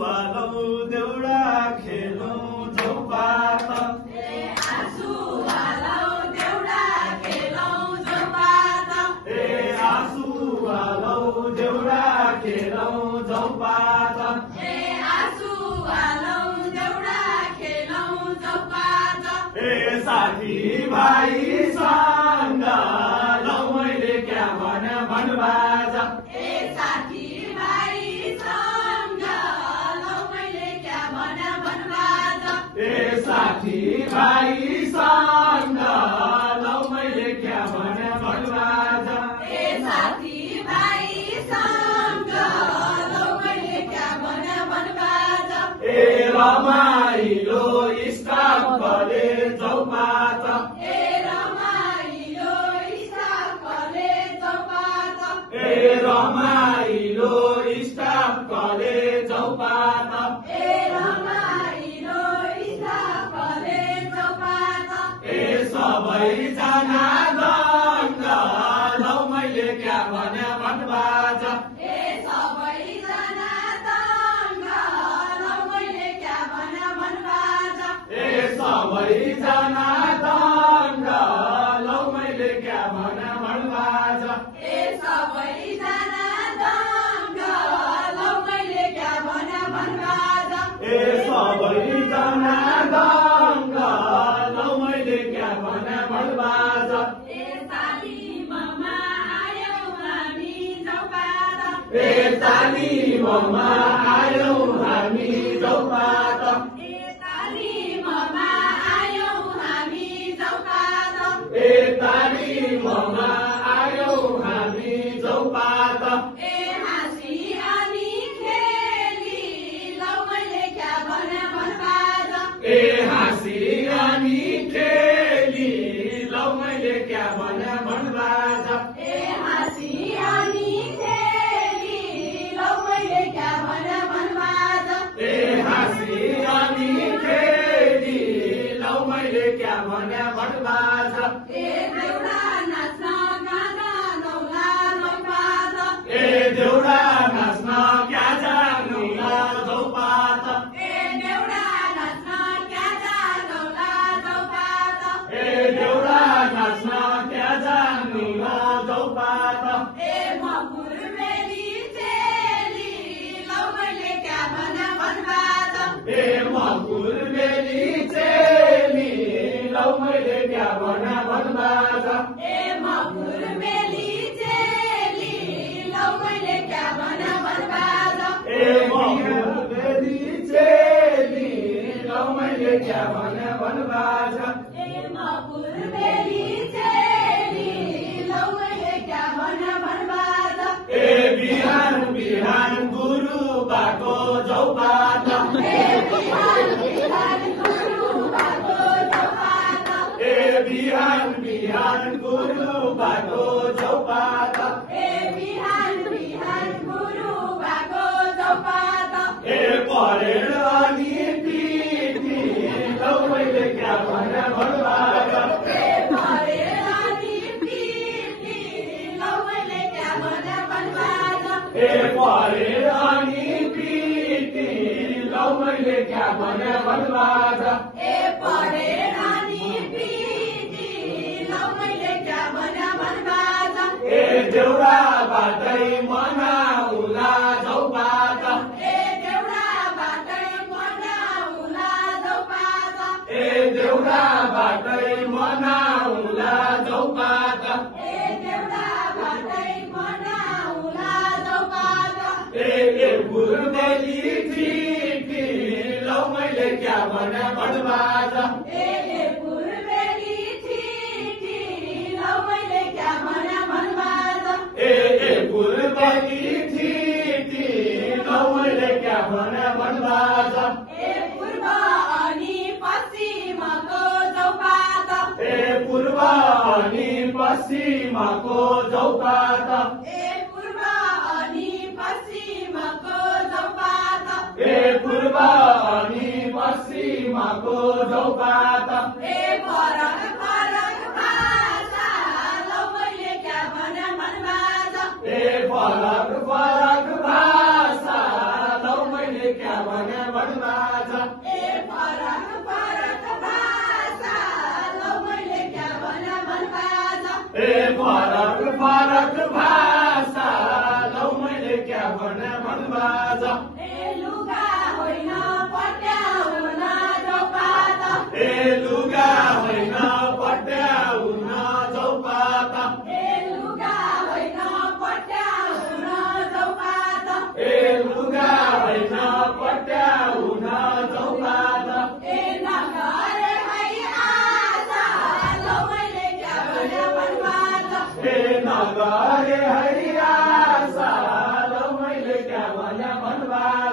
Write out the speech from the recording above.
वालौ देउडा खेलौँ झौपात आँसु वालौ देउडा खेलौँ झौपात आँसु वालौ देउडा खेलौँ झौपात आँसु वालौ देउडा खेलौँ झौपात साथी भाइसँग लौ मैले क्या भन बाजा साथी भाइसँग लौ मैले क्या भन बाजा साथी भाइसँग लौ मैले क्या भन बाजा साथी भाइसँग लौ मैले क्या भन बाजा रमाइलो स्टाफ कलेज झौपात रमाइलो स्टाफ कलेज झौपात रमाइलो स्टाफ कलेज झौपात रमाइलो स्टाफ कलेज झौपात सबैजना दङ्ग लौ मैले क्या भन बाजा सबैजना दङ्ग लौ मैले क्या भन बाजा सबैजना दङ्ग लौ मैले क्या भन बाजा सबैजना दङ्ग लौ मैले क्या भन बाजा सबैजना दङ्ग लौ मैले क्या भन बाजा तालिममा आयौँ हामी झौपात तालिममा आयौँ हामी झौपात तालिममा आयौँ हामी झौपात तालिममा आयौँ हामी झौपात हाँसी अनि खेली लौ मैले क्या भन बाजा हाँसी अनि खेली लौ मैले क्या भन बाजा हाँसी अनि खेली लौ मैले क्या भन बाजा हाँसी अनि खेली लौ मैले क्या भन बाजा देउडा नाच्न गाना नौला झौपात देउडा नाच्न क्या जानुला झौपात देउडा नाच्न क्या जानौला झौपात देउडा नाच्न क्या जानुला झौपात मकुर बेली चेली लौ मैले क्या भन बाजा मकुर बेली चेली लौ मैले क्या भन बाजा मकुर बेली चेली लौ मैले क्या भन बाजा मकुर बेली चेली लौ मैले क्या भन बाजा मकुर बेली चेली लौ मैले क्या भन बाजा बिहान बिहान गुरु बाको झौपात बिहान बिहान गुरु बाको झौपात बिहान बिहान गुरु बाको झौपात बिहान बिहान गुरु बाको झौपात परेड अनि पिटी लौ मैले क्या भन बाजा परेड अनि पिटी लौ मैले क्या भन बाजा परेड अनि पिटी लौ मैले क्या भन बाजा परेड अनि पिटी लौ मैले क्या भन बाजा देउडाबाटै मनाउला झौपात देउडाबाटै मनाउला झौपात देउडाबाटै मनाउला झौपात देउडाबाटै मनाउला झौपात गुरुबेली ठिटी लौ मैले क्या भन बाजा गुरुबेली ठिटी लौ मैले क्या भन बाजा गुरुबेली ठिटी लौ मैले क्या भन बाजा पूर्व अनि पश्चिमको झौपात पूर्व अनि पश्चिमको झौपात पूर्व अनि पश्चिमको झौपात पूर्व अनि पश्चिमको झौपात फरक फरक भाषा लौ मैले क्या भन बाजा फरक फरक भाषा लौ मैले क्या भन भने भन्बाज ए फरक फरक भाषा लौ मैले क्या भने भन्बाज ए फरक फरक भाषा लौ मैले क्या भने भन्बाज ए लुगा होइन पट्याउन चौपात ए लुगा होइन पट्याउन चौपात ए लुगा होइन पट्याउन चौपात ए लुगा होइन पट्याउन चौपात ए नगरे है आशा लौ मैले क्या भने भन्बाज ए नगरे है आशा लौ मैले क्या भने भन्बाज